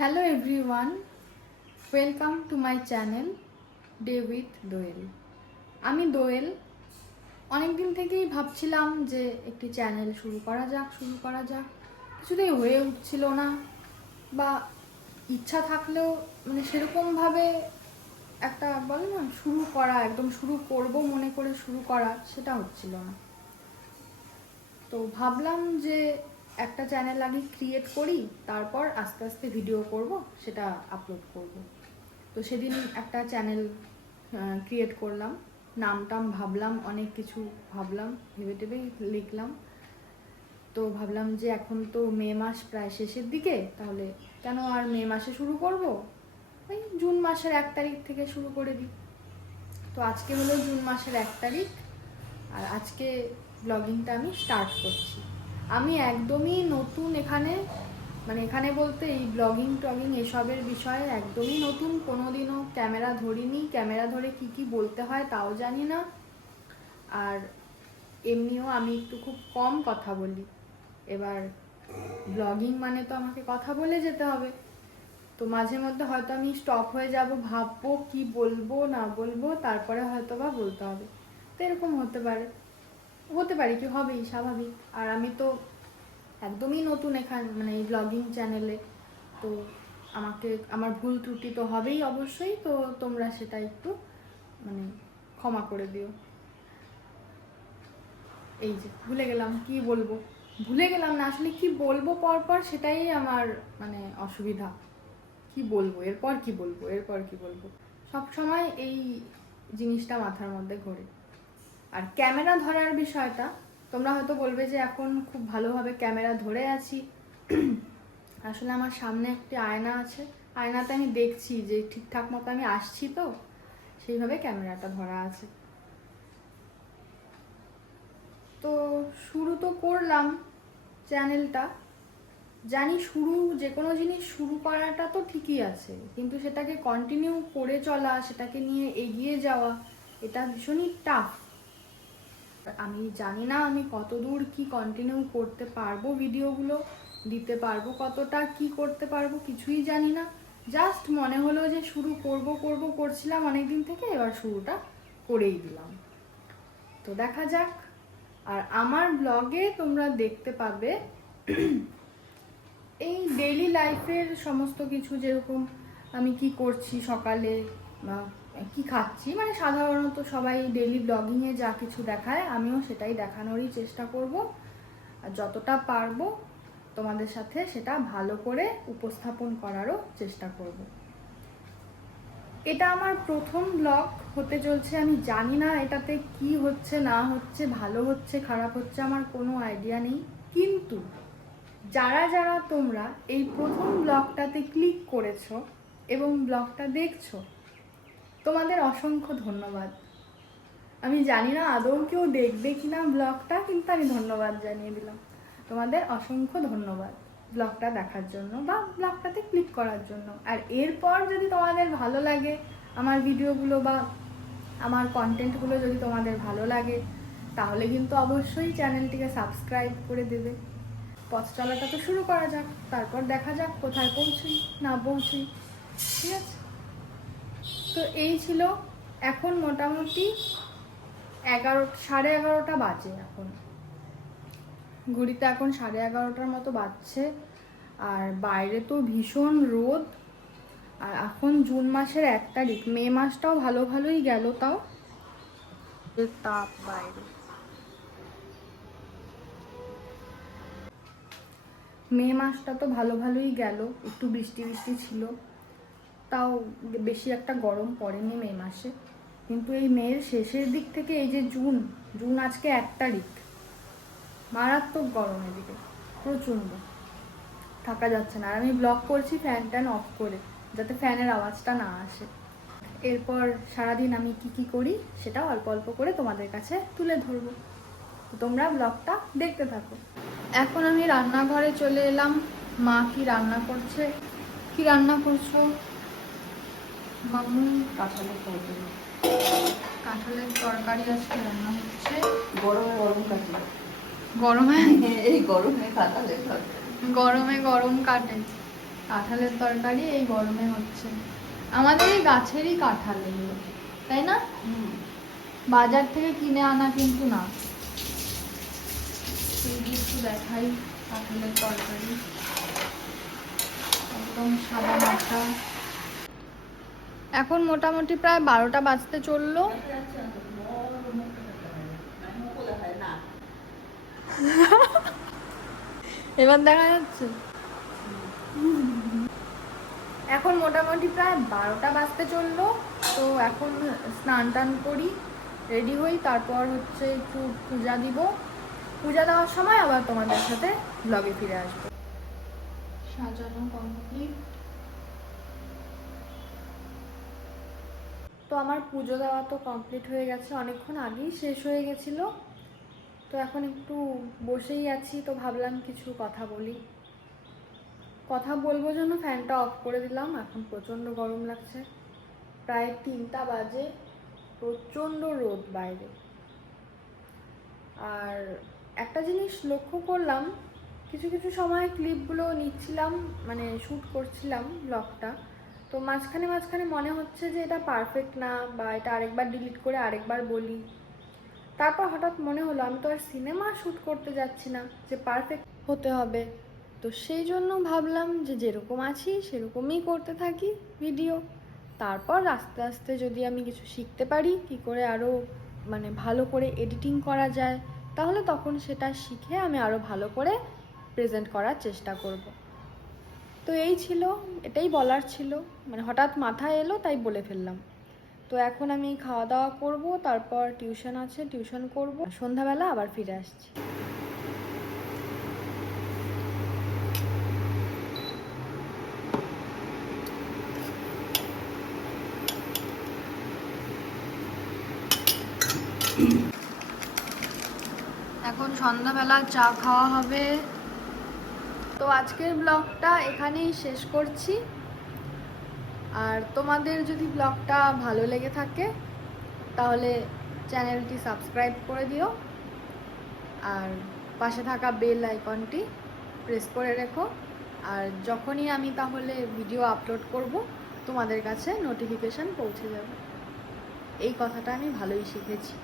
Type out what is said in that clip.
Hello everyone, welcome to my channel day with Doyel. আমি দোয়েল। অনেক দিন থেকেই ভাবছিলাম যে একটি চ্যানেল শুরু করা যাক কিছুতেই হয়ে উঠছিল না, বা ইচ্ছা থাকলেও মানে সেরকমভাবে একটা বলে না শুরু করা, একদম শুরু করব মনে করে শুরু করা, সেটা হচ্ছিল না। তো ভাবলাম যে একটা চ্যানেল আগে ক্রিয়েট করি, তারপর আস্তে আস্তে ভিডিও করব, সেটা আপলোড করব। তো সেদিন একটা চ্যানেল ক্রিয়েট করলাম, নামটাম ভাবলাম, অনেক কিছু ভাবলাম, ভেবে টেবে লিখলাম। তো ভাবলাম যে এখন তো মে মাস প্রায় শেষের দিকে, তাহলে কেন আর মে মাসে শুরু করব, ওই জুন মাসের 1 তারিখ থেকে শুরু করে দিই। তো আজকে হলো জুন মাসের 1 তারিখ, আর আজকে ব্লগিংটা আমি স্টার্ট করছি। আমি একদমই নতুন এখানে, মানে এখানে বলতে এই ব্লগিং টগিং এসবের বিষয়ে একদমই নতুন। কোনোদিনও ক্যামেরা ধরিনি, ক্যামেরা ধরে কি কি বলতে হয় তাও জানি না। আর এমনিও আমি একটু খুব কম কথা বলি। এবার ব্লগিং মানে তো আমাকে কথা বলে যেতে হবে, তো মাঝে মধ্যে হয়তো আমি স্টপ হয়ে যাব, ভাববো কি বলবো না বলবো, তারপরে হয়তো বা বলতে হবে। তো এরকম হতে পারে কি, হবেই, স্বাভাবিক। আর আমি তো একদমই নতুন এখানে, মানে এই ব্লগিং চ্যানেলে, তো আমাকে আমার ভুল ত্রুটি তো হবেই অবশ্যই। তো তোমরা সেটা একটু মানে ক্ষমা করে দিও। এই যে ভুলে গেলাম কি বলবো, ভুলে গেলাম না আসলে কি বলবো পরপর, সেটাই আমার মানে অসুবিধা। কি বলবো এরপর, কি বলবো সব সময় এই জিনিসটা মাথার মধ্যে ঘোরে। আর ক্যামেরা ধরার বিষয়টা, তোমরা হয়তো বলবে যে এখন খুব ভালোভাবে ক্যামেরা ধরে আছি। আসলে আমার সামনে একটি আয়না আছে, আয়নাতে আমি দেখছি যে ঠিকঠাক মতো আমি আসছি, তো সেইভাবে ক্যামেরাটা ধরা আছে। তো শুরু তো করলাম চ্যানেলটা, জানি শুরু যে কোনো জিনিস শুরু করাটা তো ঠিকই আছে, কিন্তু সেটাকে কন্টিনিউ করে চলা, সেটাকে নিয়ে এগিয়ে যাওয়া, এটা ভীষণই টাফ। আমি জানি না আমি কতদূর কি কন্টিনিউ করতে পারবো, ভিডিওগুলো দিতে পারবো কতটা, কি করতে পারবো কিছুই জানি না। জাস্ট মনে হলো যে শুরু করছিলাম অনেকদিন থেকে, এবার শুরুটা করেই দিলাম। তো দেখা যাক। আর আমার ব্লগে তোমরা দেখতে পাবে এই ডেইলি লাইফের সমস্ত কিছু, যেরকম আমি কি করছি সকালে বা কি খাচ্ছি, মানে সাধারণত সবাই ডেইলি ব্লগিংয়ে যা কিছু দেখায় আমিও সেটাই দেখানোরই চেষ্টা করব। আর যতটা পারবো তোমাদের সাথে সেটা ভালো করে উপস্থাপন করারও চেষ্টা করব। এটা আমার প্রথম ব্লগ হতে চলছে, আমি জানি না এটাতে কি হচ্ছে না হচ্ছে, ভালো হচ্ছে খারাপ হচ্ছে, আমার কোনো আইডিয়া নেই। কিন্তু যারা যারা তোমরা এই প্রথম ব্লগটাতে ক্লিক করেছো এবং ব্লগটা দেখছো, তোমাদের অসংখ্য ধন্যবাদ। আমি জানি না আদৌ কেউ দেখবে কিনা ব্লগটা, কিন্তু আমি ধন্যবাদ জানিয়ে দিলাম। তোমাদের অসংখ্য ধন্যবাদ ব্লগটা দেখার জন্য বা ব্লগটাতে ক্লিক করার জন্য। আর এরপর যদি তোমাদের ভালো লাগে আমার ভিডিওগুলো বা আমার কন্টেন্টগুলো যদি তোমাদের ভালো লাগে, তাহলে কিন্তু অবশ্যই চ্যানেলটিকে সাবস্ক্রাইব করে দেবে। পথ চলাটা তো শুরু করা যাক, তারপর দেখা যাক কোথায় পৌঁছি না পৌঁছি, ঠিক আছে? তো এই ছিল। এখন মোটামুটি 11:30 বাজে, এখন ঘড়িতে এখন 11:30 মতো বাজছে। আর বাইরে তো ভীষণ রোদ। আর এখন জুন মাসের 1 তারিখ, মে মাসটাও ভালোই গেল, তাও তাপ বাইরে। মে মাসটা তো ভালোই গেল, একটু বৃষ্টি ছিল, তাও বেশি একটা গরম পড়েনি মে মাসে। কিন্তু এই মের শেষের দিক থেকে এই যে জুন আজকে 1 তারিখ, মারাত্মক গরম এদিকে, প্রচণ্ড, থাকা যাচ্ছে না। আর আমি ব্লগ করছি ফ্যান ট্যান অফ করে, যাতে ফ্যানের আওয়াজটা না আসে। এরপর সারাদিন আমি কি করি সেটা অল্প অল্প করে তোমাদের কাছে তুলে ধরবো, তো তোমরা ব্লগটা দেখতে থাকো। এখন আমি রান্নাঘরে চলে এলাম। মা কি রান্না করছে? কি রান্না করছো মামু? কাঁঠালের তরকারি আজকে রান্না হচ্ছে। গরম কাটে। গরমে এই গরমে কাঁঠালের তরকারি। গরমে গরম কাটে। কাঁঠালের তরকারি এই গরমে হচ্ছে। আমাদের এই গাছেরই কাঁঠাল এগুলো, তাই না? বাজার থেকে কিনে আনা কিন্তু না। এই যে একটু দেখাই কাঁঠালের তরকারি, একদম সাদা মাখা। এখন মোটামুটি প্রায় 12টা বাজতে চললো। এবার দেখা যাচ্ছে। এখন মোটামুটি প্রায় 12টা বাজতে চললো। তো এখন স্নান টান করি, রেডি হই, তারপর হচ্ছে একটু পূজা দিব। পূজা দেওয়ার সময় আবার তোমাদের সাথে ব্লগে ফিরে আসবো। সাজানো কমপ্লিট। তো আমার পুজো দেওয়া তো কমপ্লিট হয়ে গেছে, অনেকক্ষণ আগেই শেষ হয়ে গেছিলো। তো এখন একটু বসেই আছি, তো ভাবলাম কিছু কথা বলি। কথা বলবো জন্য ফ্যানটা অফ করে দিলাম। এখন প্রচণ্ড গরম লাগছে, প্রায় 3টা বাজে, প্রচণ্ড রোদ বাইরে। আর একটা জিনিস লক্ষ্য করলাম, কিছু কিছু সময় ক্লিপগুলো নিচ্ছিলাম, মানে শ্যুট করছিলাম ব্লগটা, তো মাঝখানে মাঝখানে মনে হচ্ছে যে এটা পারফেক্ট না, বা এটা আরেকবার ডিলিট করে আরেকবার বলি। তারপর হঠাৎ মনে হলো আমি তো আর সিনেমা শ্যুট করতে যাচ্ছি না যে পারফেক্ট হতে হবে। তো সেই জন্য ভাবলাম যে যেরকম আছি সেরকমই করতে থাকি ভিডিও। তারপর আস্তে আস্তে যদি আমি কিছু শিখতে পারি কী করে আরও মানে ভালো করে এডিটিং করা যায়, তাহলে তখন সেটা শিখে আমি আরও ভালো করে প্রেজেন্ট করার চেষ্টা করব। তো এই ছিল, এটাই বলার ছিল, মানে হঠাৎ মাথায় এলো তাই বলে ফেললাম। তো এখন আমি খাওয়া দাওয়া করব, তারপর টিউশন আছে, টিউশন করব, সন্ধ্যাবেলা আবার ফিরে আসছি। এখন সন্ধ্যাবেলা চা খাওয়া হবে। তো আজকের ব্লগটা এখানেই শেষ করছি। আর তোমাদের যদি ব্লগটা ভালো লেগে থাকে তাহলে চ্যানেলটি সাবস্ক্রাইব করে দিও, আর পাশে থাকা বেল আইকনটি প্রেস করে রেখো। আর যখনই আমি তাহলে ভিডিও আপলোড করব তোমাদের কাছে নোটিফিকেশান পৌঁছে যাবে। এই কথাটা আমি ভালোই শিখেছি।